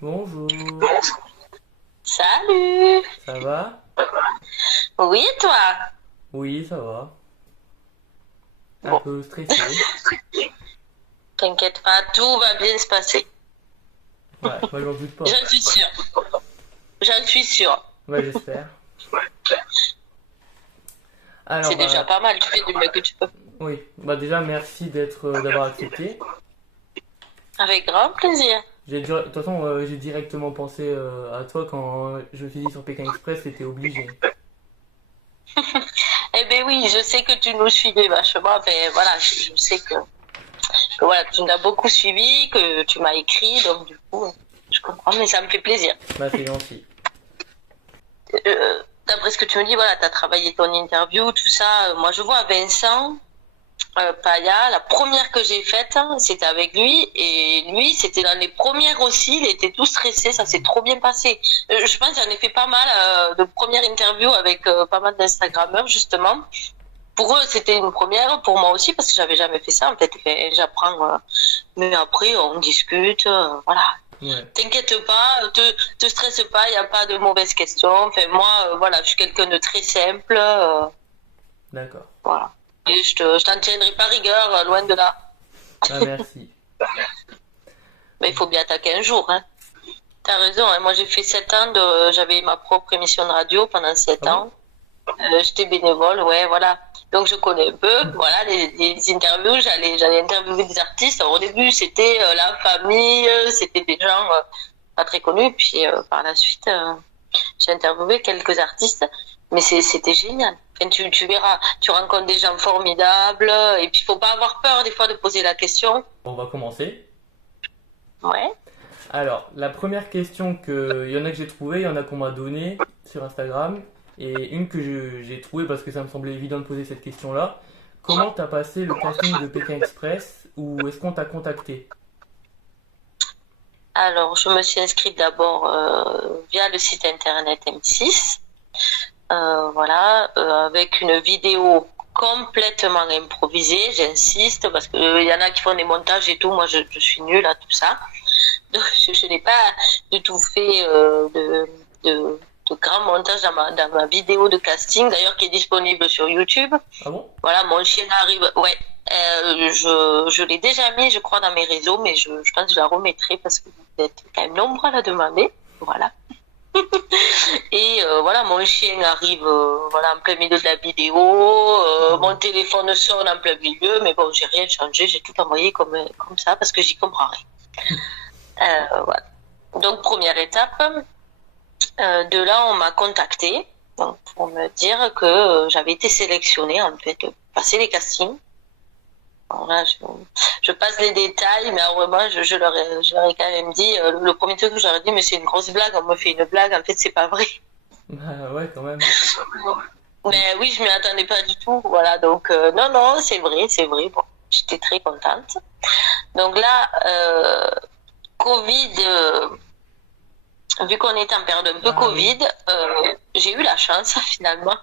Bonjour, Salut! ça va? Oui, et toi? Oui, ça va. Un Bon, peu stressé. t'inquiète pas, tout va bien se passer. Ouais, moi j'en doute pas. J'en suis sûre. J'en suis sûre. Ouais, j'espère. C'est Alors, déjà pas mal, tu fais du mieux que tu peux. oui, bah déjà merci d'avoir accepté. Avec grand plaisir. De toute façon, j'ai directement pensé à toi quand je me suis dit sur Pékin Express, c'était obligé. Eh ben oui, je sais que tu nous suivais vachement. Enfin, voilà, je sais que voilà, tu nous as beaucoup suivi, que tu m'as écrit, donc du coup, je comprends, mais ça me fait plaisir. Bah c'est gentil. D'après ce que tu me dis, voilà, tu as travaillé ton interview, tout ça. Moi, je vois Vincent. Paya, la première que j'ai faite, c'était avec lui. Et lui, c'était dans les premières aussi. Il était tout stressé. Ça s'est trop bien passé. Je pense que j'en ai fait pas mal de premières interviews avec pas mal d'Instagrammeurs, justement. Pour eux, c'était une première. Pour moi aussi, parce que j'avais jamais fait ça. En fait, j'apprends. Mais après, on discute. Voilà. Ouais, T'inquiète pas, te stresse pas. Il n'y a pas de mauvaises questions. Enfin, moi, voilà, je suis quelqu'un de très simple. d'accord. Voilà. Et je t'en tiendrai pas rigueur, loin de là. Ah merci. Mais il faut bien attaquer un jour, hein. T'as raison, hein. Moi j'ai fait 7 ans j'avais ma propre émission de radio pendant Ah sept bon? ans. J'étais bénévole, ouais, voilà. Donc je connais un peu, voilà, les interviews, j'allais interviewer des artistes. Alors, au début c'était la famille, c'était des gens pas très connus. Puis par la suite, j'ai interviewé quelques artistes, mais c'était génial. Enfin, tu verras, tu rencontres des gens formidables, et puis il faut pas avoir peur des fois de poser la question. On va commencer. Ouais. Alors, la première question il y en a que j'ai trouvée, il y en a qu'on m'a donnée sur Instagram, et une que j'ai trouvée parce que ça me semblait évident de poser cette question-là. Comment t'as passé le casting de Pékin Express ou est-ce qu'on t'a contacté? Alors, je me suis inscrite d'abord via le site internet M6, voilà, avec une vidéo complètement improvisée, j'insiste, parce qu'il y en a qui font des montages et tout, moi je suis nulle à tout ça. Donc, je n'ai pas du tout fait de, de grand montage dans ma vidéo de casting, d'ailleurs qui est disponible sur YouTube. Ah bon? Voilà, mon chien arrive, ouais. Je l'ai déjà mis, je crois, dans mes réseaux, mais je pense que je la remettrai parce que vous êtes quand même nombreux à la demander. Voilà. Et voilà, mon chien arrive voilà, en plein milieu de la vidéo. Ah Mon ouais. téléphone sonne en plein milieu, mais bon, j'ai rien changé, j'ai tout envoyé comme ça parce que j'y comprends rien. Voilà. Donc, première étape, de là, on m'a contacté donc, pour me dire que j'avais été sélectionnée, en fait, de passer les castings. Alors là, je passe les détails, mais alors vraiment, je leur ai quand même dit, le premier truc que j'aurais dit, mais c'est une grosse blague, on me fait une blague, en fait, c'est pas vrai. Bah ouais, quand même. Mais oui, je m'y attendais pas du tout, voilà, donc non, non, c'est vrai, bon, j'étais très contente. Donc là, Covid, vu qu'on est en période un peu Ah oui. Covid, j'ai eu la chance finalement,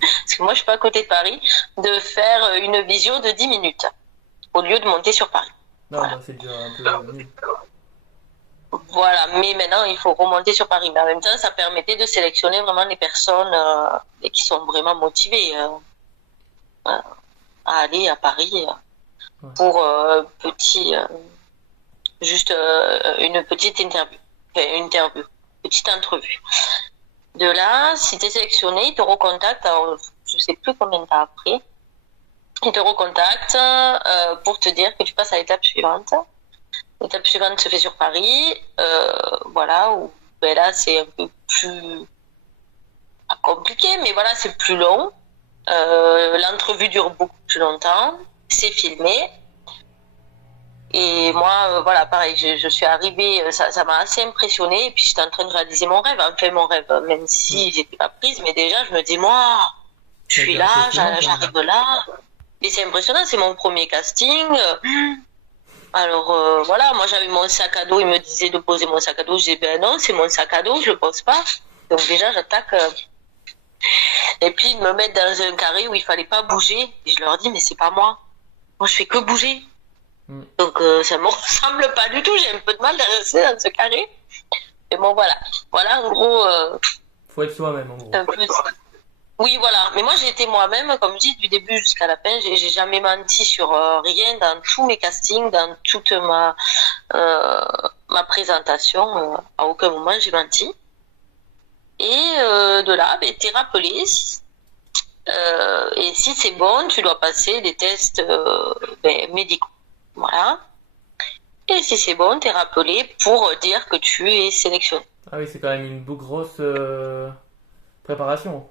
parce que moi je suis pas à côté de Paris, de faire une visio de 10 minutes au lieu de monter sur Paris. Non, Voilà. bah c'est déjà un peu nul. Voilà, mais maintenant il faut remonter sur Paris. Mais en même temps, ça permettait de sélectionner vraiment les personnes qui sont vraiment motivées à aller à Paris Ouais. pour juste une petite interview, enfin, une interview, petite entrevue. De là, si tu es sélectionné, ils te recontactent, alors, je sais plus combien de temps après, ils te recontactent pour te dire que tu passes à l'étape suivante. L'étape suivante se fait sur Paris, voilà, où ben là c'est un peu plus pas compliqué, mais voilà, c'est plus long. L'entrevue dure beaucoup plus longtemps, c'est filmé. Et moi, voilà, pareil, je suis arrivée, ça m'a assez impressionnée, et puis j'étais en train de réaliser mon rêve, enfin mon rêve, même Mm. si j'étais pas prise, mais déjà je me dis, moi, je Ça a suis été là, impressionnant quand même. j'arrive là, et c'est impressionnant, c'est mon premier casting. Alors voilà, moi j'avais mon sac à dos, il me disait de poser mon sac à dos, je disais ben non, c'est mon sac à dos, je le pose pas. Donc déjà j'attaque, et puis ils me mettent dans un carré où il fallait pas bouger, et je leur dis mais c'est pas moi, moi je fais que bouger. Mm. Donc ça me ressemble pas du tout, j'ai un peu de mal de rester dans ce carré. Mais bon, voilà. Voilà, en gros, Faut être soi-même, en gros. un peu. Oui, voilà. Mais moi, j'ai été moi-même, comme je dis, du début jusqu'à la fin. J'ai jamais menti sur rien dans tous mes castings, dans toute ma présentation. À aucun moment, j'ai menti. Et de là, ben, t'es rappelé. Et si c'est bon, tu dois passer des tests médicaux. Voilà. Et si c'est bon, t'es rappelé pour dire que tu es sélectionné. Ah oui, c'est quand même une grosse préparation.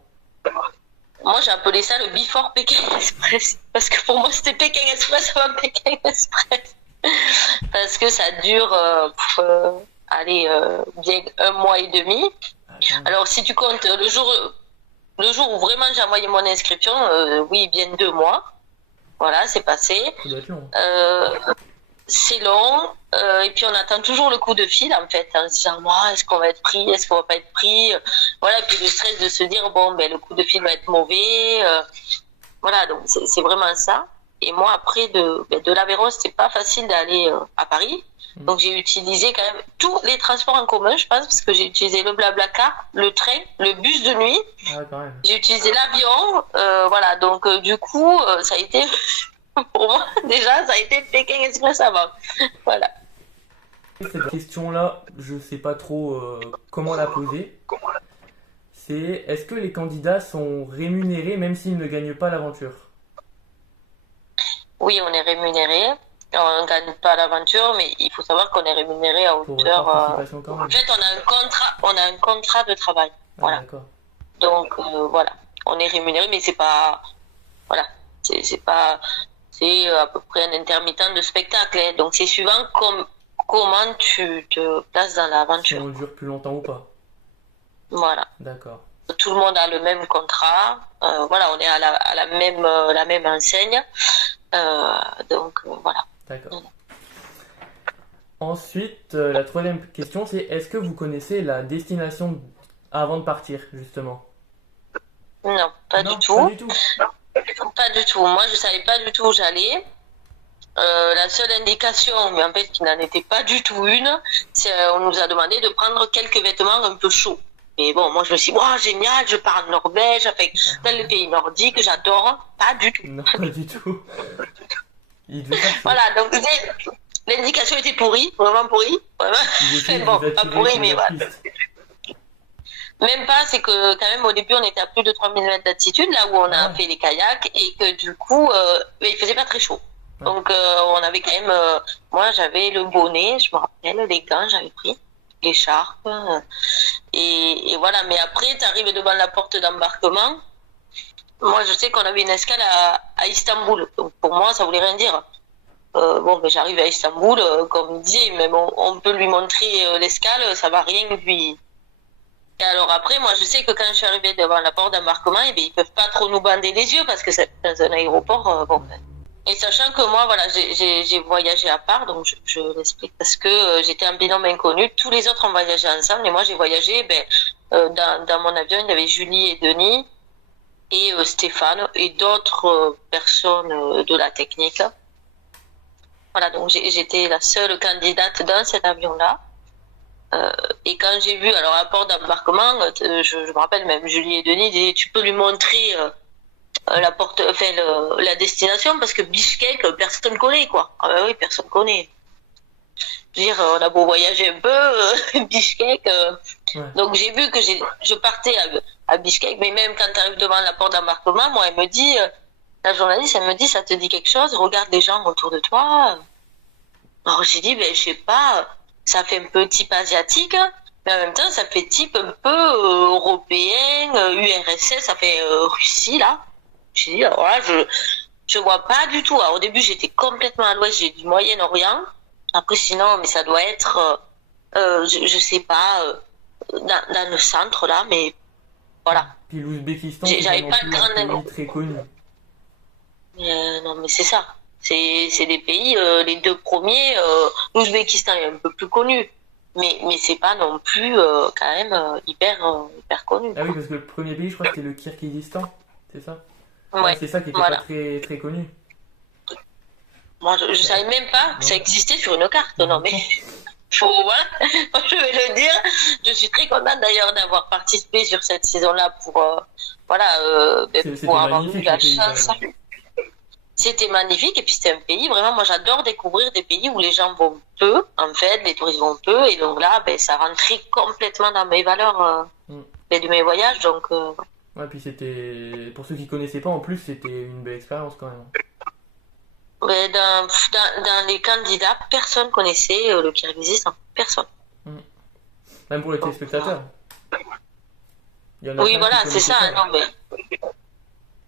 Moi, j'ai appelé ça le Before Pékin Express. Parce que pour moi, c'était Pékin Express avant Pékin Express. Parce que ça dure, bien 1 mois et demi. Attends. Alors, si tu comptes le jour où vraiment j'ai envoyé mon inscription, oui, bien 2 mois. Voilà, c'est passé. Ça doit être long. C'est long. Et puis, on attend toujours le coup de fil, en fait, en se disant, moi, est-ce qu'on va être pris, est-ce qu'on va pas être pris. Voilà, et puis le stress de se dire, bon, ben, le coup de fil va être mauvais. Voilà, donc c'est vraiment ça. Et moi, après, de l'Aveyron, c'était pas facile d'aller à Paris. Donc, j'ai utilisé quand même tous les transports en commun, je pense, parce que j'ai utilisé le Blablacar, le train, le bus de nuit. Ah, quand même. J'ai utilisé l'avion. Voilà, donc du coup, ça a été, pour moi, déjà, ça a été Pékin Express avant. Voilà. Cette question-là, je sais pas trop comment la poser. C'est est-ce que les candidats sont rémunérés même s'ils ne gagnent pas l'aventure? Oui, on est rémunéré. On ne gagne pas l'aventure, mais il faut savoir qu'on est rémunéré à Pour hauteur. participation quand même. En fait, on a un contrat de travail. Ah, Voilà. d'accord. Donc voilà, on est rémunéré, mais c'est pas, voilà, c'est pas, c'est à peu près un intermittent de spectacle. Hein. Donc c'est suivant comment tu te places dans Si l'aventure. on dure plus longtemps ou pas. Voilà. D'accord. Tout le monde a le même contrat. Voilà, on est à la même enseigne. Donc voilà. D'accord. Ensuite, la troisième question, c'est est-ce que vous connaissez la destination avant de partir, justement? Non, pas Non, du tout. pas du tout. Pas du tout. Moi, je savais pas du tout où j'allais. La seule indication, mais en fait qui n'en était pas du tout une, c'est on nous a demandé de prendre quelques vêtements un peu chauds. Mais bon, moi je me suis dit, wow, génial, je pars en Norvège, enfin, dans le pays nordique, j'adore. Pas du tout. Non, pas du tout. Il devait faire chaud. Voilà, donc l'indication était pourrie, vraiment pourrie. Vraiment. Ils essayaient de Bon, vous pas attirer pourrie, sur mais leur voilà. piste. Même pas, c'est que quand même au début on était à plus de 3000 mètres d'altitude, là où on a Ah. fait les kayaks, et que du coup, il faisait pas très chaud. Ouais. Donc on avait quand même, moi j'avais le bonnet, je me rappelle, les gants j'avais pris, l'écharpe, et voilà. Mais après, tu arrives devant la porte d'embarquement. Moi je sais qu'on avait une escale à Istanbul, donc pour moi ça voulait rien dire. Bon, ben, j'arrive à Istanbul, comme dit, mais bon, on peut lui montrer l'escale, ça va rien lui. Et alors après, moi, je sais que quand je suis arrivée devant la porte d'embarquement, eh bien, ils peuvent pas trop nous bander les yeux parce que c'est dans un aéroport. Bon. Et sachant que moi, voilà, j'ai voyagé à part, donc je l'explique parce que j'étais un binôme inconnu. Tous les autres ont voyagé ensemble et moi, j'ai voyagé. Dans mon avion, il y avait Julie et Denis et Stéphane et d'autres personnes de la technique. Voilà, donc j'étais la seule candidate dans cet avion-là. Et quand j'ai vu alors la porte d'embarquement, je me rappelle même Julie et Denis disaient tu peux lui montrer la porte, enfin la destination parce que Bishkek personne connaît quoi. Ah ben oui, personne connaît. Je veux dire, on a beau voyager un peu, Bishkek. Ouais. Donc j'ai vu que je partais à Bishkek, mais même quand tu arrives devant la porte d'embarquement, moi elle me dit, la journaliste elle me dit ça te dit quelque chose, regarde les gens autour de toi. Alors j'ai dit ben je sais pas. Ça fait un peu type asiatique, mais en même temps, ça fait type un peu européen, URSS, ça fait Russie, là. J'ai dit, alors là, je vois pas du tout. Alors, au début, j'étais complètement à l'ouest, j'ai du Moyen-Orient. Après, sinon, mais ça doit être, je sais pas, dans le centre, là, mais voilà. Puis l'Ouzbékistan, c'est pas J'avais non pas plus de un grande... pays très connu. non, mais c'est ça. C'est des pays, les deux premiers, l'Ouzbékistan est un peu plus connu, mais c'est pas non plus quand même hyper connu. Ah oui, parce que le premier pays, je crois que c'était le Kirghizistan, c'est ça? Ouais, C'est ça qui était voilà. pas très, très connu. Moi, je savais même pas que ça existait sur une carte, non mais Voilà, je vais le dire. Je suis très contente d'ailleurs d'avoir participé sur cette saison-là pour, C'était pour avoir eu magnifique la le paysage. chance. C'était magnifique et puis c'était un pays, vraiment, moi j'adore découvrir des pays où les gens vont peu, en fait, les touristes vont peu et donc là, ça rentrait complètement dans mes valeurs Mm. de mes voyages. Donc, Ouais, puis c'était. Pour ceux qui connaissaient pas, en plus, c'était une belle expérience quand même. dans les candidats, personne connaissait le Kirghizistan. Personne. Mm. Même pour les Donc, téléspectateurs. Il y en a oui, plein qui voilà, c'est connaissaient ça. pas. Non,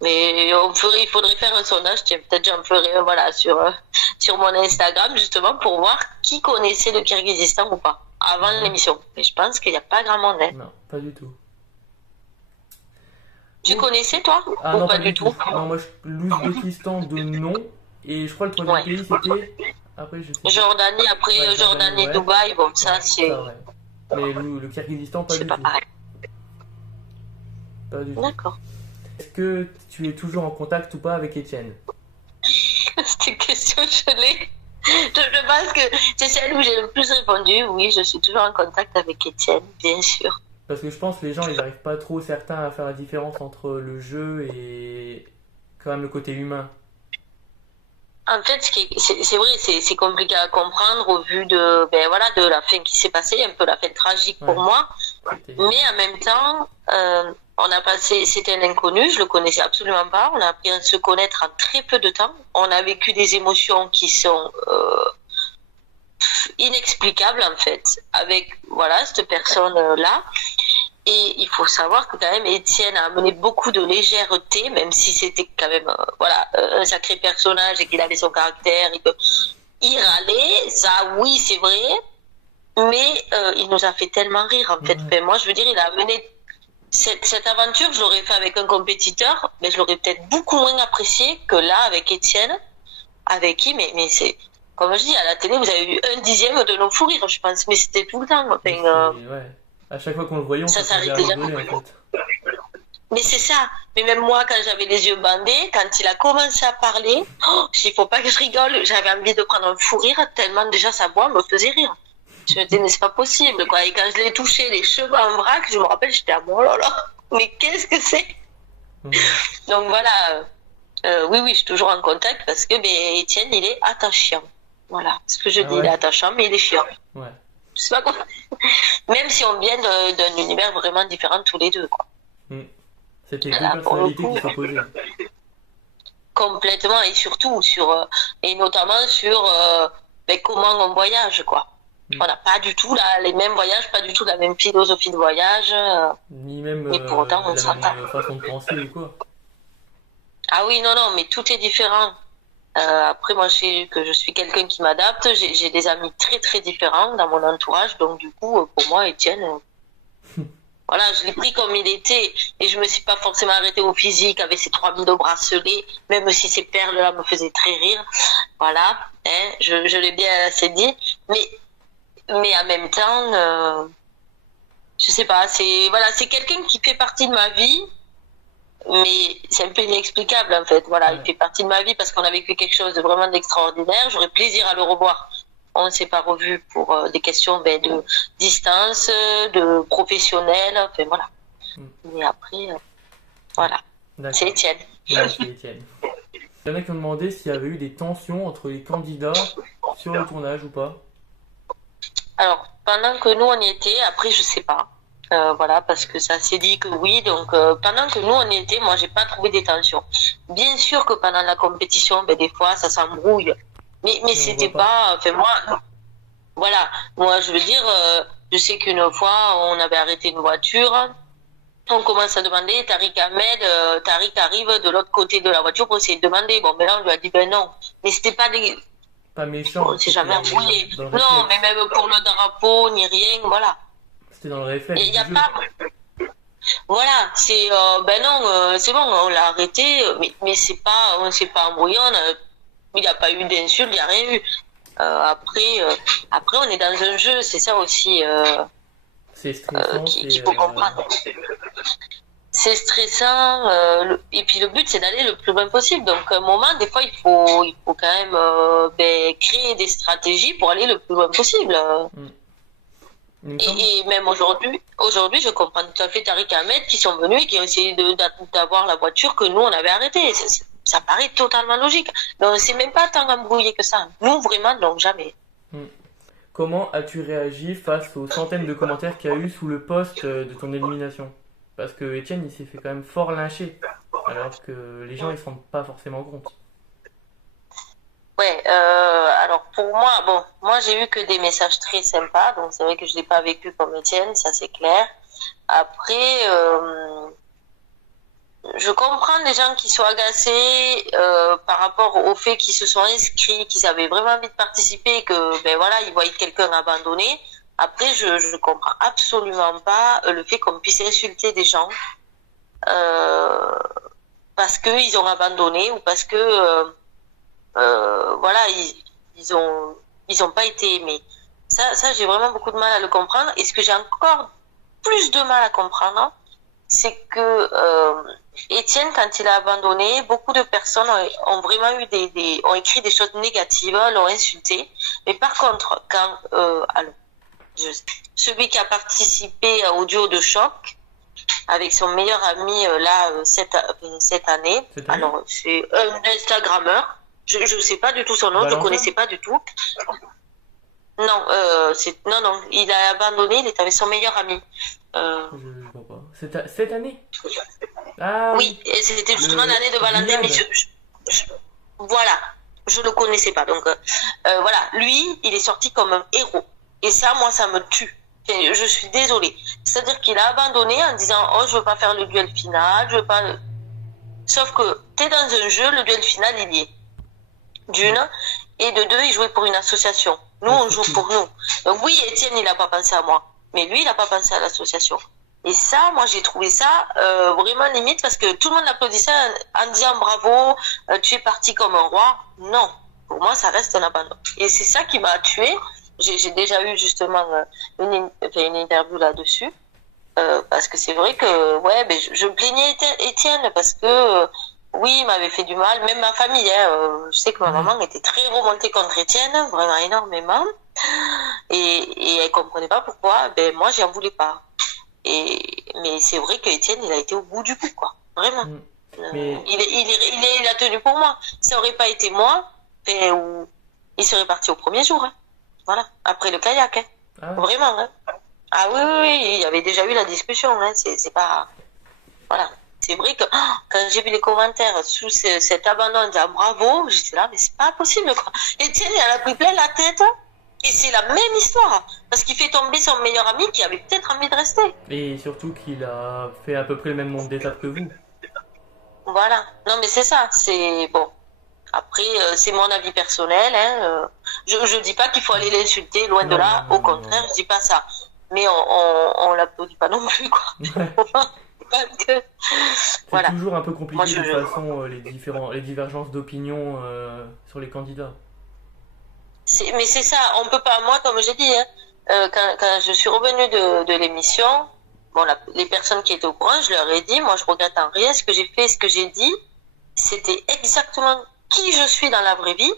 mais il faudrait faire un sondage. Tiens, peut-être j'en ferai voilà, sur mon Instagram, justement, pour voir qui connaissait le Kirghizistan ou pas, avant Ouais. l'émission. Mais je pense qu'il n'y a pas grand monde. Hein. Non, pas du tout. Tu Oh. connaissais, toi? Ah Ou non, pas pas du du tout. tout? Non, moi, l'Ouzbékistan de nom. Et je crois le troisième Ouais. pays, c'était. Après, je sais pas. Jordanie, après Ouais, Jordanie, Jordanie, ouais. Dubaï, bon, ça, Ouais, c'est ça, ouais. Mais le Kirghizistan, pas c'est du pas tout. pareil. Pas du tout. D'accord. Est-ce que tu es toujours en contact ou pas avec Étienne? Cette question, je l'ai. Je pense que c'est celle où j'ai le plus répondu. Oui, je suis toujours en contact avec Étienne, bien sûr. Parce que je pense que les gens, ils n'arrivent pas trop, certains, à faire la différence entre le jeu et quand même le côté humain. En fait, c'est vrai, c'est compliqué à comprendre au vu de la fin qui s'est passée, un peu la fin tragique pour Ouais. moi. C'était- Mais en même temps, c'était un inconnu, je le connaissais absolument pas. On a appris à se connaître en très peu de temps. On a vécu des émotions qui sont inexplicables en fait, avec voilà cette personne-là. Et il faut savoir que quand même Étienne a amené beaucoup de légèreté, même si c'était quand même un sacré personnage et qu'il avait son caractère et qu'il râlait, ça oui c'est vrai, mais il nous a fait tellement rire en fait. Ouais. Enfin, moi je veux dire, il a amené cette aventure, je l'aurais fait avec un compétiteur, mais je l'aurais peut-être beaucoup moins apprécié que là avec Étienne, avec qui, mais c'est, comme je dis, à la télé, vous avez eu 1/10 de nos fous rires, je pense, mais c'était tout le temps. Mais Enfin, ouais. À chaque fois qu'on le voyait, on ça s'attendait à s'arrêtait jamais. rigoler en fait. Mais c'est ça. Mais même moi, quand j'avais les yeux bandés, quand il a commencé à parler, il faut pas que je rigole. J'avais envie de prendre un fou rire tellement déjà sa voix me faisait rire. Je me disais, mais c'est pas possible, quoi. Et quand je l'ai touché les cheveux en vrac, je me rappelle, j'étais à moi, oh là là, mais qu'est-ce que c'est? Ouais. Donc voilà. Oui, je suis toujours en contact parce que Étienne, il est attachant. Voilà. Ce que je Ah dis, il est ouais. attachant, mais il est chiant. Ouais. Je sais pas quoi. Même si on vient d'un univers vraiment différent tous les deux, quoi. Mm. C'était deux Là, pour le personnalités coup, qui s'opposaient. complètement et surtout et notamment sur comment on voyage, quoi. Mm. On n'a pas du tout les mêmes voyages, pas du tout la même philosophie de voyage. Ni même Et pour autant, on la s'entend. même façon de penser ou quoi. Ah oui, non, mais tout est différent. Après, moi, je sais que je suis quelqu'un qui m'adapte. J'ai des amis très, très différents dans mon entourage. Donc, du coup, pour moi, Étienne, voilà, je l'ai pris comme il était. Et je me suis pas forcément arrêtée au physique avec ses 3000 bracelets, même si ces perles-là me faisaient très rire. Voilà, hein, je l'ai bien assez dit. Mais en même temps, je sais pas, c'est quelqu'un qui fait partie de ma vie. Mais c'est un peu inexplicable en fait. Voilà, Ouais. il fait partie de ma vie parce qu'on a vécu quelque chose de vraiment d'extraordinaire. J'aurais plaisir à le revoir. On ne s'est pas revu pour des questions de distance, de professionnel. Enfin voilà. Mm. Mais après, voilà. C'est D'accord. Étienne. Ouais, c'est Étienne. Il y en a qui ont demandé s'il y avait eu des tensions entre les candidats sur le tournage ou pas. Alors, pendant que nous on y était, après je sais pas. Voilà, parce que ça s'est dit que oui. Donc, pendant que nous on y était, moi j'ai pas trouvé des tensions. Bien sûr que pendant la compétition, des fois ça s'embrouille. Mais Mais on c'était voit pas. pas. Enfin moi, voilà. Moi je veux dire, je sais qu'une fois on avait arrêté une voiture. On commence à demander, Tariq Ahmed, Tariq arrive de l'autre côté de la voiture pour essayer de demander. Bon, mais là on lui a dit non. Mais c'était pas des. Pas méchant. On s'est jamais embrouillé. dans le Non, mais réflexe. même pour le drapeau, ni rien, voilà. C'était dans le réflexe Il du n'y a jeu. pas. Voilà, c'est non, c'est bon, on l'a arrêté, mais c'est pas, on s'est pas embrouillé, il n'y a pas eu d'insulte, il n'y a rien eu. Après, on est dans un jeu, c'est ça aussi C'est stressant, qu'il c'est faut comprendre. c'est stressant. Et puis le but, c'est d'aller le plus loin possible. Donc, à un moment, des fois, il faut quand même créer des stratégies pour aller le plus loin possible. Et même aujourd'hui, je comprends tout à fait Tariq et Ahmed qui sont venus et qui ont essayé d'avoir la voiture que nous, on avait arrêtée. Ça paraît totalement logique. Donc, c'est même pas tant embrouillé que ça. Nous, vraiment, non, jamais. Comment as-tu réagi face aux centaines de commentaires qu'il y a eu sous le post de ton élimination? Parce que Étienne, il s'est fait quand même fort lyncher, alors que les gens, ils se rendent pas forcément compte. Ouais, alors pour moi, moi j'ai eu que des messages très sympas, donc c'est vrai que je l'ai pas vécu comme Étienne, ça c'est clair. Après, je comprends les gens qui sont agacés par rapport au fait qu'ils se sont inscrits, qu'ils avaient vraiment envie de participer, que ben voilà, ils voient quelqu'un abandonné. Après, je comprends absolument pas le fait qu'on puisse insulter des gens parce qu'ils ont abandonné ou parce que voilà, ils ont pas été aimés. Ça, j'ai vraiment beaucoup de mal à le comprendre. Et ce que j'ai encore plus de mal à comprendre, c'est que Étienne, quand il a abandonné, beaucoup de personnes ont vraiment eu ont écrit des choses négatives, l'ont insulté. Mais par contre, quand celui qui a participé au duo de choc avec son meilleur ami cette année, alors c'est un Instagrammeur. Je ne sais pas du tout son nom, je ne le connaissais pas du tout. Non, non, il a abandonné, il était avec son meilleur ami. Je vois pas. Cette année? Oui, et c'était justement l'année de Valentin. Voilà, je ne le connaissais pas. Donc, voilà, lui, il est sorti comme un héros. Et ça, moi, ça me tue. Je suis désolée. C'est-à-dire qu'il a abandonné en disant « Oh, je veux pas faire le duel final, je veux pas... » Sauf que t'es dans un jeu, le duel final, il y est. D'une, et de deux, il jouait pour une association. Nous, on joue pour nous. Donc oui, Étienne, il n'a pas pensé à moi. Mais lui, il n'a pas pensé à l'association. Et ça, moi, j'ai trouvé ça vraiment limite parce que tout le monde applaudissait en disant « Bravo, tu es parti comme un roi. » Non, pour moi, ça reste un abandon. Et c'est ça qui m'a tuée. J'ai déjà eu justement une interview là-dessus. Parce que c'est vrai que ouais, ben, je plaignais Étienne parce que oui, il m'avait fait du mal, même ma famille. Je sais que ma maman était très remontée contre Étienne, vraiment énormément. Et elle comprenait pas pourquoi. Ben moi, j'en voulais pas. Mais c'est vrai que Étienne, il a été au bout du bout, quoi. Vraiment. Mais... Il a tenu pour moi. Ça aurait pas été moi, il serait parti au premier jour. Hein. Voilà, après le kayak. Hein. Ah ouais. Vraiment. Hein. Ah oui, il y avait déjà eu la discussion. Hein. C'est pas... Voilà. C'est vrai que quand j'ai vu les commentaires sous cet abandon en disant bravo, j'étais là, mais c'est pas possible, quoi. Étienne, il en a pris plein la tête. Et c'est la même histoire. Parce qu'il fait tomber son meilleur ami qui avait peut-être envie de rester. Et surtout qu'il a fait à peu près le même nombre d'étapes que vous. Voilà. Non, mais c'est ça. C'est bon. Après, c'est mon avis personnel. Hein. Je dis pas qu'il faut aller l'insulter, loin de là. Au contraire, je dis pas ça. Mais on l'applaudit pas non plus, quoi. C'est toujours un peu compliqué de toute façon les divergences d'opinion sur les candidats. Mais c'est ça, on peut pas. Moi, comme j'ai dit, hein, quand je suis revenue de l'émission, bon, les personnes qui étaient au courant, je leur ai dit, moi, je regrette en rien ce que j'ai fait, ce que j'ai dit, c'était exactement qui je suis dans la vraie vie.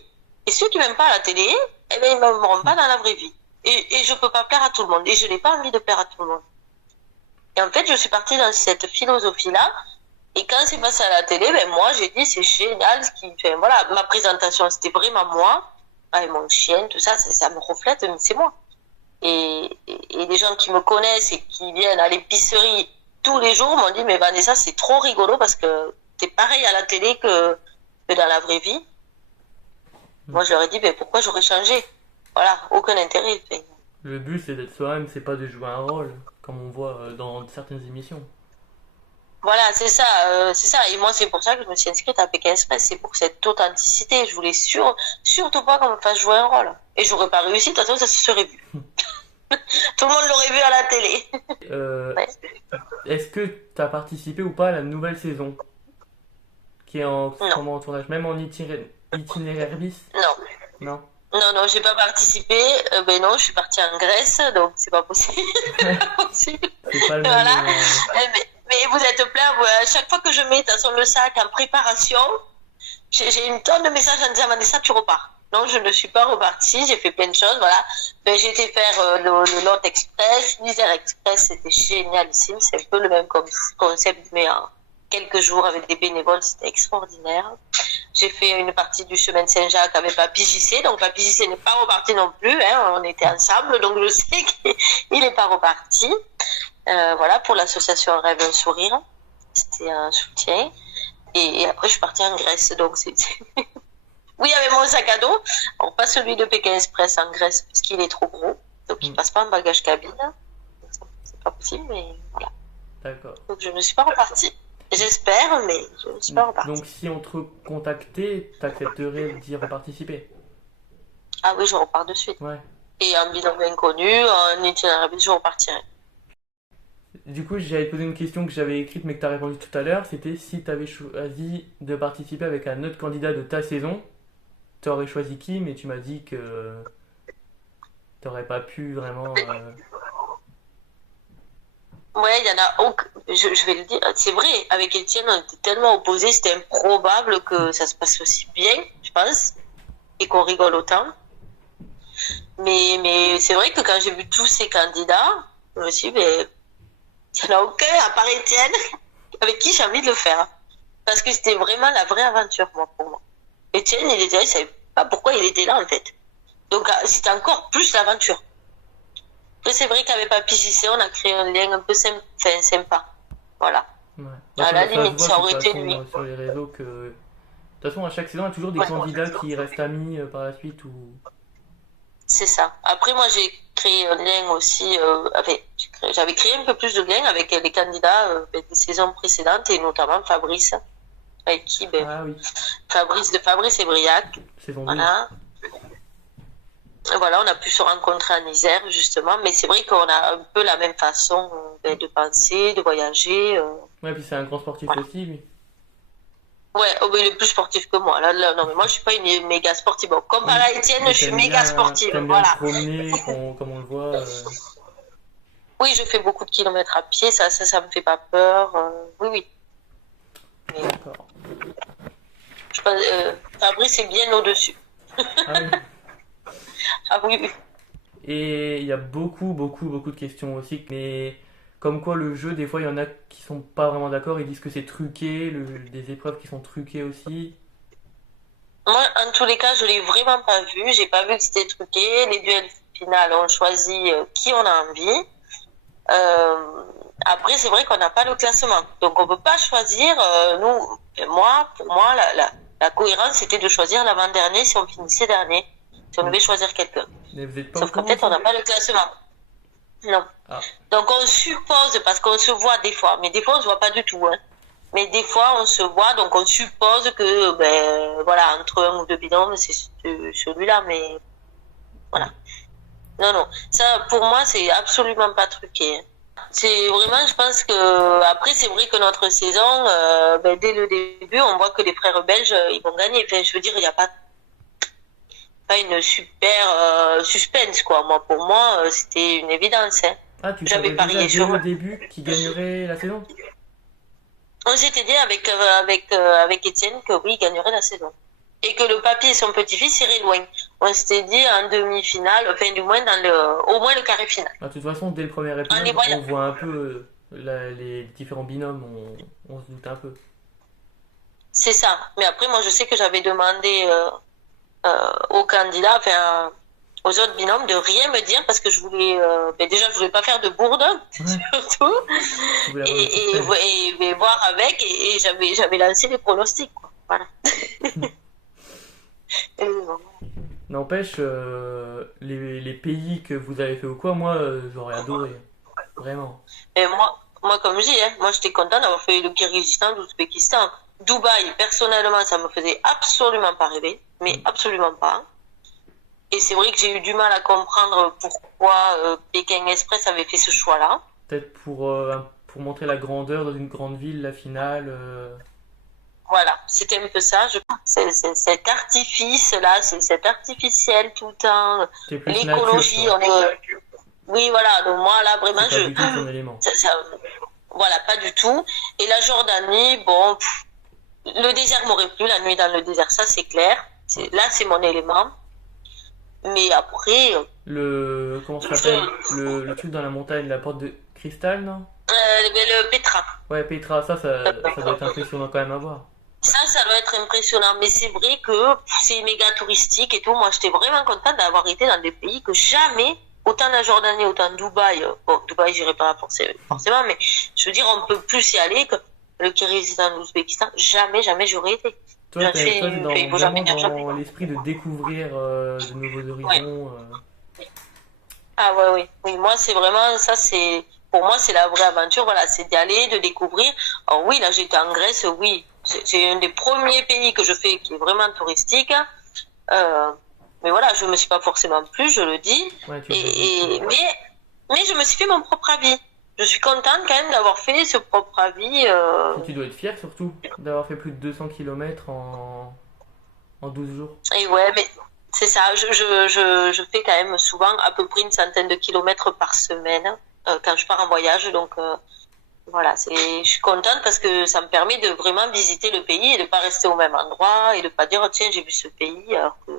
Et ceux qui m'aiment pas à la télé, eh ben, ils m'aimeront pas dans la vraie vie. Et je peux pas plaire à tout le monde. Et je n'ai pas envie de plaire à tout le monde. Et en fait, je suis partie dans cette philosophie-là. Et quand c'est passé à la télé, ben moi, j'ai dit, c'est génial. Voilà, ma présentation, c'était vraiment moi. Avec mon chien, tout ça, ça me reflète, mais c'est moi. Et les gens qui me connaissent et qui viennent à l'épicerie tous les jours m'ont dit, mais Vanessa, c'est trop rigolo parce que t'es pareil à la télé que dans la vraie vie. Moi, je leur ai dit, mais pourquoi j'aurais changé? Voilà, aucun intérêt. Le but, c'est d'être soi-même, c'est pas de jouer un rôle, comme on voit dans certaines émissions. Voilà, c'est ça. Et moi, c'est pour ça que je me suis inscrite à Pékin Express. C'est pour cette authenticité. Je voulais surtout pas qu'on me fasse jouer un rôle. Et j'aurais pas réussi. De toute façon, ça se serait vu. Tout le monde l'aurait vu à la télé. Ouais. Est-ce que tu as participé ou pas à la nouvelle saison qui est en tournage, même en itinéraire bis? Non. Non, j'ai pas participé. Ben non, je suis partie en Grèce, donc c'est pas possible. C'est pas le même. Voilà. Mais mais vous êtes plein. À chaque fois que je mets de toute façon, le sac en préparation, j'ai une tonne de messages en disant Vanessa, tu repars. Non, je ne suis pas repartie. J'ai fait plein de choses. Voilà. Ben, j'ai été faire le Lot Express, l'Isère Express. C'était génialissime. C'est un peu le même concept, mais en quelques jours avec des bénévoles. C'était extraordinaire. J'ai fait une partie du chemin de Saint-Jacques avec Papy JC. Donc, Papy JC n'est pas reparti non plus. Hein. On était ensemble. Donc, je sais qu'il n'est pas reparti. Voilà, pour l'association Rêve un sourire. C'était un soutien. Et après, je suis partie en Grèce. Donc, c'était... Oui, avec mon sac à dos. On passe celui de Pékin Express en Grèce parce qu'il est trop gros. Donc, il passe pas en bagage cabine. Donc, c'est pas possible, mais voilà. D'accord. Donc, je ne suis pas repartie. J'espère, mais je ne suis pas repartie. Donc, si on te recontactait, t'accepterais d'y reparticiper? Ah oui, je repars de suite. Ouais. Et en bilan inconnu, en itinéraire, je repartirai. Du coup, j'avais posé une question que j'avais écrite mais que tu as répondu tout à l'heure. C'était si tu avais choisi de participer avec un autre candidat de ta saison, tu aurais choisi qui? Mais tu m'as dit que tu n'aurais pas pu vraiment... Ouais, il y en a aucun. Je vais le dire. C'est vrai, avec Étienne, on était tellement opposés, c'était improbable que ça se passe aussi bien, je pense, et qu'on rigole autant. Mais c'est vrai que quand j'ai vu tous ces candidats, je me suis dit, mais il n'y en a aucun, à part Étienne, avec qui j'ai envie de le faire. Parce que c'était vraiment la vraie aventure, moi, pour moi. Étienne, il était là, il ne savait pas pourquoi il était là, en fait. Donc, c'était encore plus l'aventure. Après, c'est vrai qu'avec Papy JC, on a créé un lien un peu sympa. Voilà. Ouais. À la limite, ça aurait été lui. Sur les réseaux que... De toute façon, à chaque saison, il y a toujours des candidats qui restent amis par la suite ou... C'est ça. Après, moi, j'ai créé un lien aussi. J'avais créé un peu plus de liens avec les candidats des saisons précédentes et notamment Fabrice, avec qui, Ah oui. Fabrice de Fabrice et Briac. Saison 2. Voilà. Voilà, on a pu se rencontrer en Isère, justement. Mais c'est vrai qu'on a un peu la même façon de penser, de voyager. Ouais, puis c'est un grand sportif aussi, lui. Ouais, il est plus sportif que moi. Là, non, mais moi, je suis pas une méga sportive. Bon, comparé à Étienne, je suis méga sportive. T'aimes bien te promener, comme on le voit. Oui, je fais beaucoup de kilomètres à pied. Ça me fait pas peur. Oui. Mais, d'accord. Je pense, Fabrice est bien au-dessus. Ah oui. Ah oui. Et il y a beaucoup de questions aussi. Mais comme quoi le jeu, des fois, il y en a qui sont pas vraiment d'accord. Ils disent que c'est truqué, des épreuves qui sont truquées aussi. Moi, en tous les cas, je l'ai vraiment pas vu. J'ai pas vu que c'était truqué. Les duels finales, on choisit qui on a envie. Après, c'est vrai qu'on n'a pas le classement. Donc, on peut pas choisir, pour moi, la cohérence, c'était de choisir l'avant-dernier si on finissait dernier. Si on devait choisir quelqu'un. Mais vous êtes pas Sauf que peut-être on n'a pas le classement. Non. Ah. Donc, on suppose, parce qu'on se voit des fois, mais des fois, on se voit pas du tout, hein. Mais des fois, on se voit, donc on suppose que, voilà, entre un ou deux binômes, c'est celui-là, mais voilà. Non. Ça, pour moi, c'est absolument pas truqué. C'est vraiment, je pense que, après, c'est vrai que notre saison, dès le début, on voit que les frères belges, ils vont gagner. Enfin, je veux dire, il n'y a pas une super suspense, quoi. Pour moi, c'était une évidence, hein. Ah, tu savais déjà dès le début qui gagnerait la saison? On s'était dit avec Étienne que oui, il gagnerait la saison. Et que le papy et son petit-fils iraient loin. On s'était dit en demi-finale, enfin du moins au moins le carré final. De toute façon, dès le premier épisode, on voit un peu les différents binômes, on se doute un peu. C'est ça. Mais après, moi, je sais que j'avais demandé aux candidats, enfin aux autres binômes, de rien me dire parce que je voulais, déjà, je voulais pas faire de bourde, surtout, et voir avec, et j'avais lancé les pronostics, quoi. Voilà. N'empêche, les pays que vous avez fait ou quoi, moi, j'aurais adoré. Vraiment. Et moi comme je dis, hein, moi j'étais contente d'avoir fait le Kyrgyzstan, l'Ouzbékistan. Dubaï, personnellement, ça me faisait absolument pas rêver, mais absolument pas. Et c'est vrai que j'ai eu du mal à comprendre pourquoi Pékin Express avait fait ce choix-là. Peut-être pour montrer la grandeur dans une grande ville, la finale. Voilà, c'était un peu ça. C'est cet artifice-là, c'est cet artificiel tout le temps. L'écologie, nature, oui, voilà. Donc moi, là, vraiment, c'est pas du tout ton élément. Voilà, pas du tout. Et la Jordanie, bon, le désert m'aurait plu, la nuit dans le désert, ça c'est clair. Là, c'est mon élément. Mais après, Comment ça s'appelle? Le truc dans la montagne, la porte de cristal, non? le Petra. Ouais, Petra, ça doit être impressionnant quand même à voir. Ça doit être impressionnant. Mais c'est vrai que c'est méga touristique et tout. Moi, j'étais vraiment contente d'avoir été dans des pays que jamais, autant la Jordanie, autant Dubaï. Bon, Dubaï, j'irai pas forcément, mais je veux dire, on peut plus y aller que le Kyrgyzstan, l'Ouzbékistan. Jamais j'aurais été. Toi, t'es vraiment dans l'esprit de découvrir de nouveaux horizons. Ah ouais, oui. Moi, c'est vraiment ça. Pour moi, c'est la vraie aventure. Voilà, c'est d'y aller, de découvrir. Alors oui, là, j'étais en Grèce. Oui, c'est un des premiers pays que je fais qui est vraiment touristique. Mais voilà, je me suis pas forcément plu, je le dis. Ouais, mais je me suis fait mon propre avis. Je suis contente quand même d'avoir fait ce propre avis. Et tu dois être fier surtout d'avoir fait plus de 200 km en 12 jours. Et ouais, mais c'est ça. Je fais quand même souvent à peu près une centaine de kilomètres par semaine quand je pars en voyage. Donc voilà, je suis contente parce que ça me permet de vraiment visiter le pays et de pas rester au même endroit et de pas dire tiens j'ai vu ce pays alors que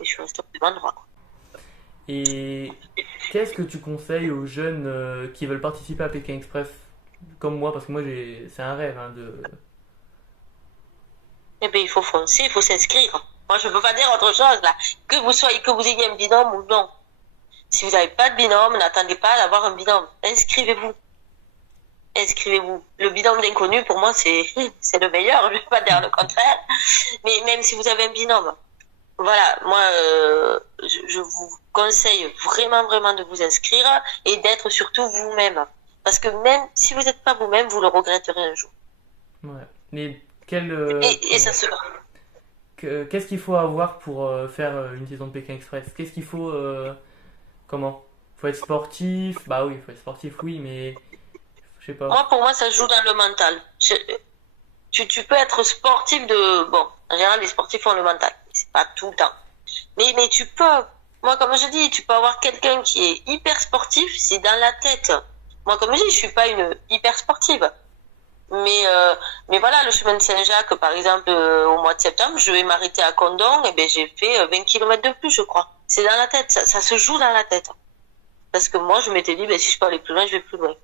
je suis restée au même endroit. Et qu'est-ce que tu conseilles aux jeunes qui veulent participer à Pékin Express comme moi, parce que moi c'est un rêve de... Eh bien, il faut foncer, il faut s'inscrire. Moi, je ne peux pas dire autre chose là. Que vous ayez un binôme ou non. Si vous n'avez pas de binôme, n'attendez pas d'avoir un binôme. Inscrivez-vous. Le binôme d'inconnu, pour moi, c'est le meilleur. Je ne vais pas dire le contraire. Mais même si vous avez un binôme, voilà, moi, je vous conseille vraiment, vraiment de vous inscrire et d'être surtout vous-même. Parce que même si vous n'êtes pas vous-même, vous le regretterez un jour. Ouais. Mais et ça se... Qu'est-ce qu'il faut avoir pour faire une saison de Pékin Express? Qu'est-ce qu'il faut... comment? Faut être sportif? Bah oui, faut être sportif, oui, mais... Je sais pas. Moi, pour moi, ça se joue dans le mental. Tu peux être sportif de... Bon, en général, les sportifs ont le mental. C'est pas tout le temps. Mais tu peux... Moi, comme je dis, tu peux avoir quelqu'un qui est hyper sportif, c'est dans la tête. Moi, comme je dis, je suis pas une hyper sportive. Mais voilà, le chemin de Saint-Jacques, par exemple, au mois de septembre, je vais m'arrêter à Condom, et ben j'ai fait 20 km de plus, je crois. C'est dans la tête, ça se joue dans la tête. Parce que moi, je m'étais dit, ben si je peux aller plus loin, je vais plus loin.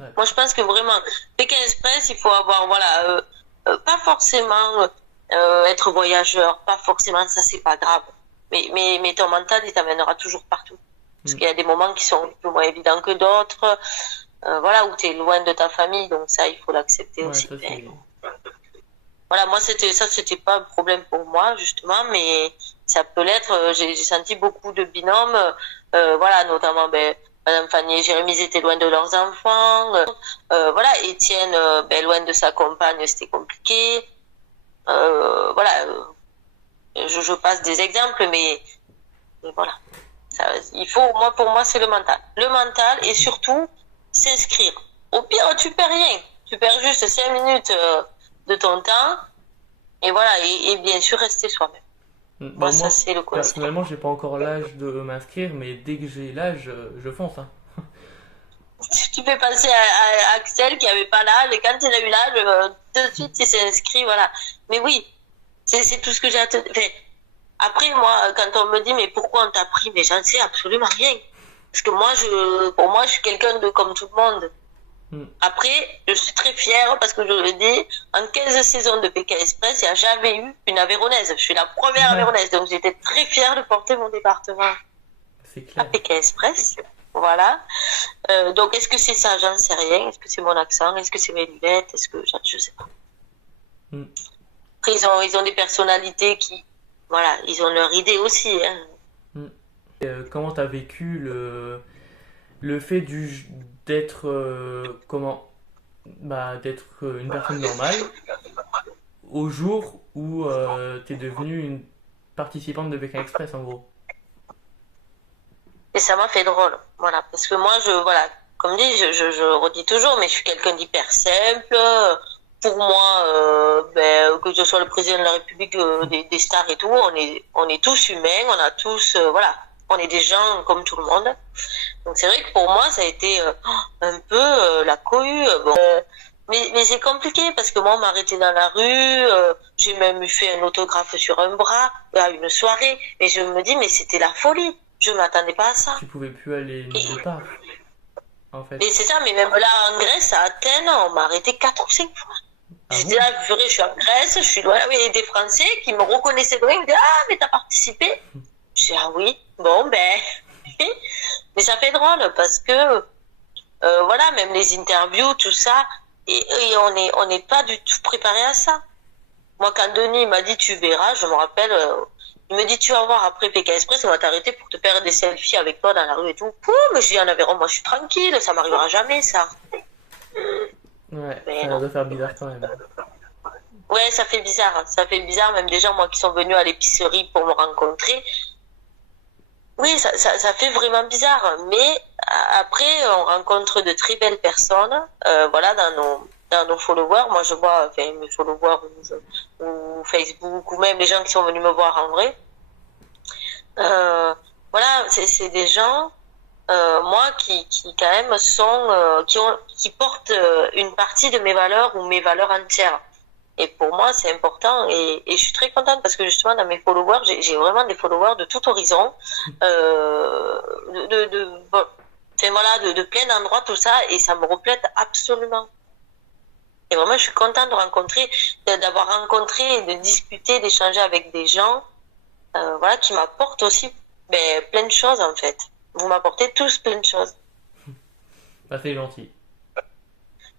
Ouais. Moi, je pense que vraiment, Pékin Express, il faut avoir, voilà, pas forcément être voyageur, pas forcément, ça c'est pas grave. Mais ton mental, il t'amènera toujours partout. Parce qu'il y a des moments qui sont plus moins évidents que d'autres. Voilà, où tu es loin de ta famille, donc ça, il faut l'accepter aussi. Voilà, moi, c'était pas un problème pour moi, justement, mais ça peut l'être. J'ai senti beaucoup de binômes, voilà, notamment, Madame Fanny et Jérémy étaient loin de leurs enfants. Voilà, Étienne, loin de sa compagne, c'était compliqué. Voilà, je passe des exemples, mais voilà. Pour moi, c'est le mental. Le mental et surtout, s'inscrire. Au pire, tu perds rien. Tu perds juste 5 minutes de ton temps. Et voilà, et bien sûr, rester soi-même. Moi, ça, c'est le conseil. Personnellement, j'ai pas encore l'âge de m'inscrire, mais dès que j'ai l'âge, je fonce. Hein. Tu peux penser à Axel qui avait pas l'âge, et quand il a eu l'âge, tout de suite, il s'est inscrit, voilà. Mais oui, c'est tout ce que j'ai à te... Enfin, après, moi, quand on me dit, mais pourquoi on t'a pris, mais j'en sais absolument rien. Parce que pour moi, je suis quelqu'un de comme tout le monde. Après, je suis très fière parce que je le dis, en 15 saisons de Pékin Express, il n'y a jamais eu une Aveyronnaise. Je suis la première Aveyronnaise, donc j'étais très fière de porter mon département à Pékin Express. Voilà. Donc, est-ce que c'est ça? J'en sais rien. Est-ce que c'est mon accent? Est-ce que c'est mes lunettes? Je sais pas. Après, ils ont des personnalités qui, voilà, ils ont leur idée aussi. Hein. Comment t'as vécu le fait d'être d'être une personne normale au jour où t'es devenue une participante de Pékin Express en gros? Et ça m'a fait drôle, voilà, parce que moi, voilà, comme dit, je redis toujours, mais je suis quelqu'un d'hyper simple. Pour moi, que ce soit le président de la République, des stars et tout, on est tous humains, on a tous, voilà. On est des gens comme tout le monde. Donc c'est vrai que pour moi, ça a été un peu la cohue. Bon, mais c'est compliqué parce que moi, on m'a arrêté dans la rue. J'ai même eu fait un autographe sur un bras à une soirée. Mais je me dis, mais c'était la folie. Je m'attendais pas à ça. Tu pouvais plus aller nulle part, en fait. Et c'est ça, mais même là en Grèce, à Athènes, on m'a arrêté 4 ou 5 fois. Ah J'étais bon? là, purée, je suis en Grèce, je suis loin, mais des Français qui me reconnaissaient quand même, ils me disaient, ah, mais t'as participé? Je dis, ah oui, bon, ben, mais ça fait drôle parce que, voilà, même les interviews, tout ça, et on n'est pas du tout préparé à ça. Moi, quand Denis m'a dit, tu verras, je me rappelle, il me dit, tu vas voir après Pékin Express, on va t'arrêter pour te faire des selfies avec toi dans la rue et tout. Pouh, mais je dis, en Aveyron, moi, je suis tranquille, ça m'arrivera jamais, ça. Ouais, Mais ça non. doit faire bizarre quand même. Ouais, ça fait bizarre. Ça fait bizarre, même des gens, moi, qui sont venus à l'épicerie pour me rencontrer. Oui, ça fait vraiment bizarre. Mais après, on rencontre de très belles personnes, voilà, dans nos followers. Moi, je vois, enfin, mes followers ou Facebook, ou même les gens qui sont venus me voir en vrai. Voilà, c'est des gens, moi, qui quand même sont, qui portent une partie de mes valeurs ou mes valeurs entières. Et pour moi, c'est important et je suis très contente parce que justement, dans mes followers, j'ai vraiment des followers de tout horizon, bon, enfin, voilà, de plein d'endroits, tout ça, et ça me reflète absolument. Et vraiment, je suis contente de rencontrer, d'avoir rencontré, et de discuter, d'échanger avec des gens, voilà, qui m'apportent aussi plein de choses en fait. Vous m'apportez tous plein de choses. Bah, c'est gentil.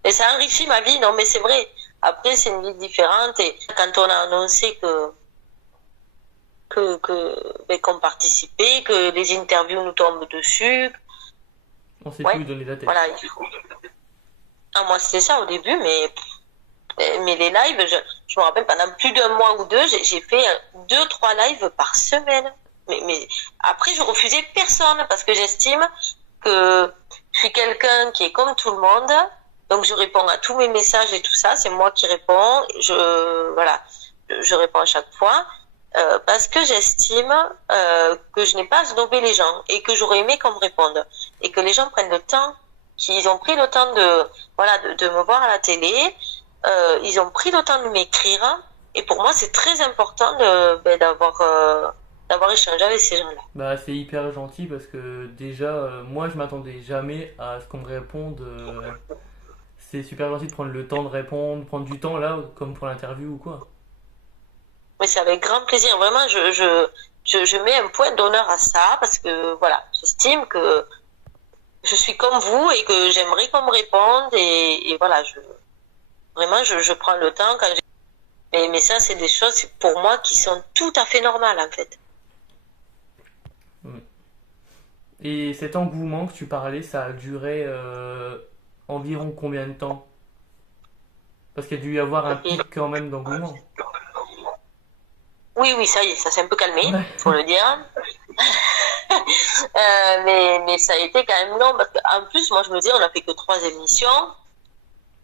Et ça enrichit ma vie, non mais c'est vrai. Après, c'est une vie différente et quand on a annoncé qu'on participait, que les interviews nous tombent dessus, On sait ouais, plus où donner la tête. voilà. Ah, moi, c'était ça au début, mais les lives, je me rappelle, pendant plus d'un mois ou deux, j'ai fait 2-3 lives par semaine. Mais après, je refusais personne parce que j'estime que je suis quelqu'un qui est comme tout le monde. Donc, je réponds à tous mes messages et tout ça. C'est moi qui réponds. Voilà, je réponds à chaque fois. Parce que j'estime que je n'ai pas snobé les gens et que j'aurais aimé qu'on me réponde. Et que les gens prennent le temps, qu'ils ont pris le temps de me voir à la télé. Ils ont pris le temps de m'écrire. Et pour moi, c'est très important d'avoir échangé avec ces gens-là. Bah, c'est hyper gentil parce que déjà, moi, je m'attendais jamais à ce qu'on me réponde. C'est super gentil de prendre le temps de répondre, prendre du temps là, comme pour l'interview ou quoi. Mais c'est avec grand plaisir. Vraiment, je mets un point d'honneur à ça parce que voilà, j'estime que je suis comme vous et que j'aimerais qu'on me réponde et voilà, vraiment, je prends le temps quand mais ça, c'est des choses pour moi qui sont tout à fait normales en fait. Mm. Et cet engouement que tu parlais, ça a duré environ combien de temps? Parce qu'il y a dû y avoir un Et pic quand même d'engouement. oui, ça y est, ça s'est un peu calmé, Ouais. faut le dire. Mais ça a été quand même long parce qu'en plus, moi, je me dis, on a fait que 3 émissions.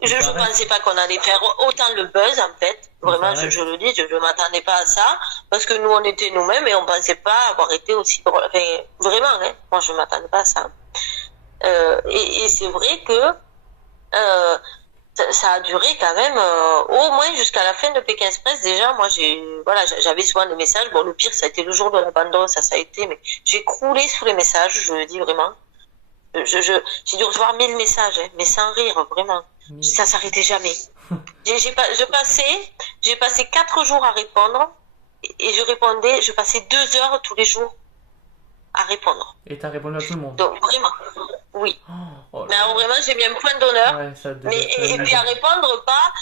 Et Je ça ne reste. pensais pas qu'on allait faire autant le buzz, en fait. Et ça Vraiment, je reste. le dis, je ne m'attendais pas à ça. Parce que nous, on était nous-mêmes et on ne pensait pas avoir été aussi drôle. Enfin, vraiment, hein. Moi, je ne m'attendais pas à ça. Et c'est vrai que ça a duré quand même au moins jusqu'à la fin de Pékin Express. Déjà, moi, j'avais souvent des messages. Bon, le pire, ça a été le jour de l'abandon, ça a été. Mais j'ai croulé sous les messages, je le dis vraiment. J'ai dû recevoir 1000 messages, hein, mais sans rire, vraiment. Ça s'arrêtait jamais. J'ai passé 4 jours à répondre et je passais 2 heures tous les jours à répondre. Et t'as répondu à tout le monde. Donc vraiment, oui. Oh Mais là alors là. vraiment, j'ai mis un point d'honneur. Ouais, ça Mais devait être et puis à amusant. répondre pas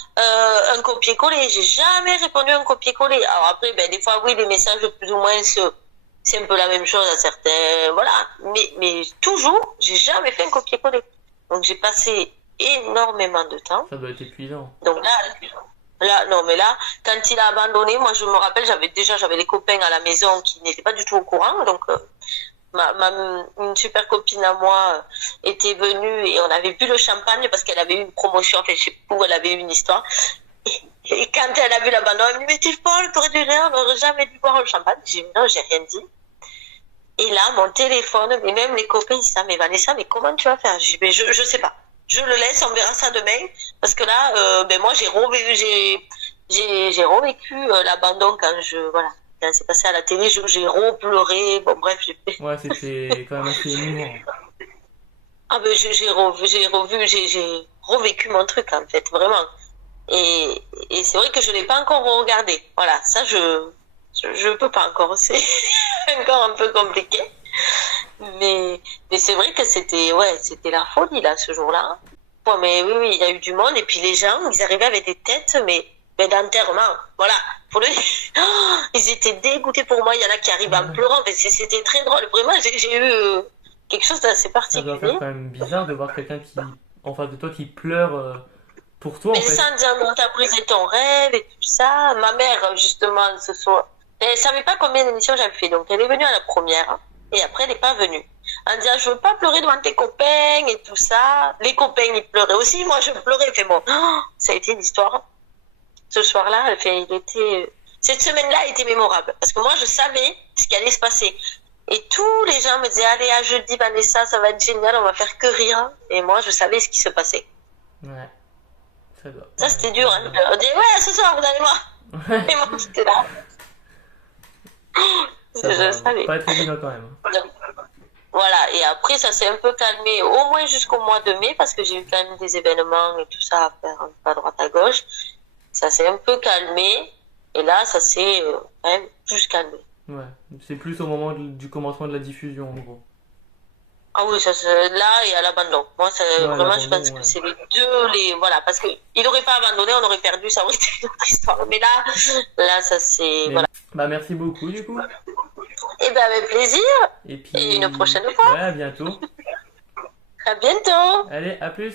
un copier-coller. J'ai jamais répondu à un copier-coller. Alors après, des fois oui, les messages plus ou moins c'est un peu la même chose à certains, voilà. Mais toujours, j'ai jamais fait un copier-coller. Donc j'ai passé énormément de temps. Ça doit être épuisant. Donc non, mais là, quand il a abandonné, moi je me rappelle, j'avais des copains à la maison qui n'étaient pas du tout au courant, donc une super copine à moi était venue et on avait bu le champagne parce qu'elle avait eu une promotion, enfin je sais pas où elle avait eu une histoire. Et quand elle a vu l'abandon, elle me dit mais t'es folle, t'aurais dû rien, on n'aurait jamais dû boire le champagne. J'ai dit non, j'ai rien dit. Et là, mon téléphone, mais même les copains, ils disent, ah, mais Vanessa, mais comment tu vas faire? Je dis, mais je sais pas. Je le laisse, on verra ça demain. Parce que là, moi, j'ai revécu l'abandon voilà, quand c'est passé à la télé, j'ai re-pleuré. Bon, bref, j'ai fait. Ouais, c'était quand même assez émouvant. Ah, ben, j'ai revécu mon truc, en fait, vraiment. Et c'est vrai que je l'ai pas encore regardé. Voilà, ça, je peux pas encore. C'est encore un peu compliqué. Mais c'est vrai que c'était la folie, là, ce jour-là. Bon, mais oui, il y a eu du monde. Et puis les gens, ils arrivaient avec des têtes, mais d'enterrement. Voilà. Pour ils étaient dégoûtés pour moi. Il y en a qui arrivent en pleurant. Mais c'était très drôle. Vraiment, j'ai eu quelque chose d'assez Ça particulier. doit faire quand même bizarre de voir quelqu'un qui, en face de toi, qui pleure pour toi, en Mais fait. sans dire, on t'a brisé ton rêve et tout ça. Ma mère, justement, ce soir, elle savait pas combien d'émissions j'avais fait. Donc, elle est venue à la première. Et après, elle n'est pas venue. Elle me dit, ah, je veux pas pleurer devant tes copains et tout ça. Les copains, ils pleuraient aussi. Moi, je pleurais. Elle fait, bon, ça a été une histoire. Ce soir-là, cette semaine-là était mémorable. Parce que moi, je savais ce qui allait se passer. Et tous les gens me disaient, allez, à jeudi, Vanessa, ça va être génial, on va faire que rire. Et moi, je savais ce qui se passait. Ouais. Ça, c'était dur, hein. On dit, ouais, ce soir, vous allez voir. Et moi, j'étais là. Je savais. Pas être évident quand même. Donc, voilà. Et après, ça s'est un peu calmé, au moins jusqu'au mois de mai, parce que j'ai eu quand même des événements et tout ça à faire, un peu à droite à gauche. Ça s'est un peu calmé. Et là, ça s'est quand même plus calmé. Ouais. C'est plus au moment du commencement de la diffusion, en gros. Ah oui, là et à l'abandon. Moi, vraiment, je pense que c'est les deux, voilà, parce qu'il n'aurait pas abandonné, on aurait perdu, ça aurait été une autre histoire. Mais là, ça c'est, voilà. Bah, merci beaucoup, du coup. Et ben, avec plaisir. Et puis. Et une prochaine fois. Ouais, à bientôt. À bientôt. Allez, à plus.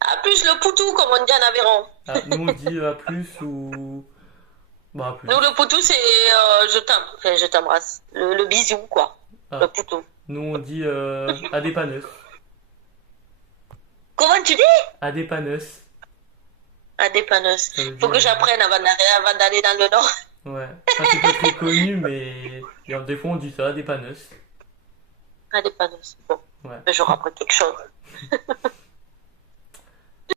À plus le poutou, comme on dit en Aveyron. Ah, nous, on dit à plus ou. Bah, à plus. Nous, le poutou, c'est je t'embrasse. Le bisou, quoi. Ah. Le poutou. Nous, on dit à dépanneuse. Comment tu dis? À dépanneuse. À dépanneuse. Faut que j'apprenne avant d'aller dans le Nord. Ouais, ça c'est pas très connu, mais des fois on dit ça, à dépanneuse. À dépanneuse, bon. Ouais. J'aurai appris quelque chose.